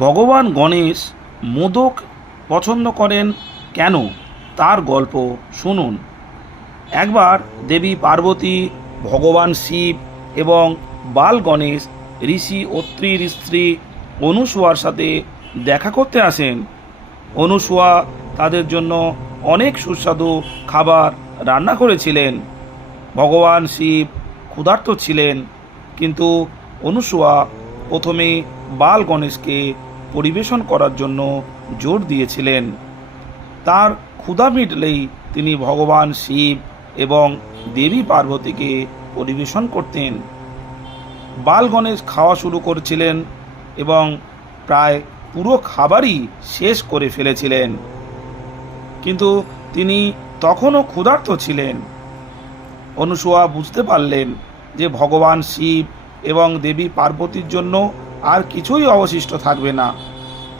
ভগবান গণেশ মোদক পছন্দ করেন কেন, তার গল্প শুনুন। একবার দেবী পার্বতী, ভগবান শিব এবং বাল গণেশ ঋষি অত্রির স্ত্রী অনুসূয়ার সাথে দেখা করতে আসেন। অনুসূয়া তাদের জন্য অনেক সুস্বাদু খাবার রান্না করেছিলেন। ভগবান শিব ক্ষুধার্ত ছিলেন, কিন্তু অনুসূয়া প্রথমে বাল গণেশকে পরিবেশন করার জন্য জোর দিয়েছিলেন। তার ক্ষুধা মিটলেই তিনি ভগবান শিব এবং দেবী পার্বতীকে পরিবেশন করতেন। বাল গণেশ খাওয়া শুরু করেছিলেন এবং প্রায় পুরো খাবারই শেষ করে ফেলেছিলেন, কিন্তু তিনি তখনও ক্ষুধার্ত ছিলেন। অনুসূয়া বুঝতে পারলেন যে ভগবান শিব এবং দেবী পার্বতীর জন্য আর কিছুই অবশিষ্ট থাকবে না।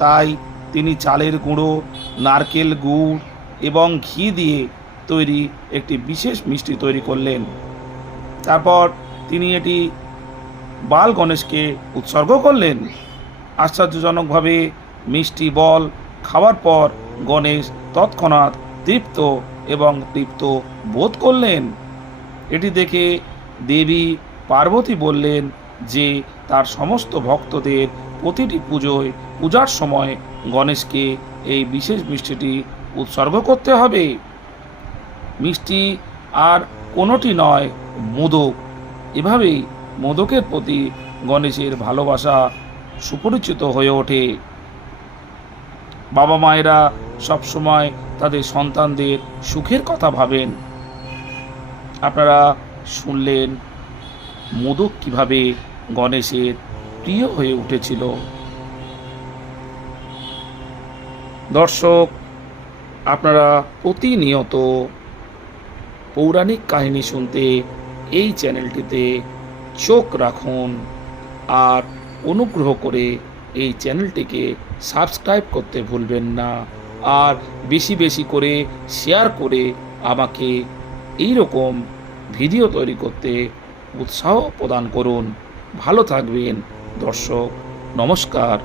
তাই তিনি চালের গুঁড়ো, নারকেল গুড় এবং ঘি দিয়ে তৈরি একটি বিশেষ মিষ্টি তৈরি করলেন। তারপর তিনি এটি বাল গণেশকে উৎসর্গ করলেন। আশ্চর্যজনকভাবে মিষ্টি বল খাওয়ার পর গণেশ তৎক্ষণাৎ তৃপ্ত বোধ করলেন। এটি দেখে দেবী পার্বতী বললেন যে তার সমস্ত ভক্তদের প্রতিটি পূজার সময় গণেশকে এই বিশেষ মিষ্টিটি উৎসর্গ করতে হবে। মিষ্টি আর কোনোটি নয়, মোদক। এভাবেই মোদকের প্রতি গণেশের ভালোবাসা সুপরিচিত হয়ে ওঠে। বাবা মায়েরা সবসময় তাদের সন্তানদের সুখের কথা ভাবেন। আপনারা শুনলেন মোদক কিভাবে গণেশের প্রিয় হয়ে উঠেছিল। দর্শক, আপনারা প্রতিনিয়ত পৌরাণিক কাহিনী শুনতে এই চ্যানেলটিতে চোখ রাখুন আর অনুগ্রহ করে এই চ্যানেলটিকে সাবস্ক্রাইব করতে ভুলবেন না। আর বেশি বেশি করে শেয়ার করে আমাকে এই রকম ভিডিও তৈরি করতে উৎসাহ প্রদান করুন। ভালো থাকবেন দর্শক। নমস্কার।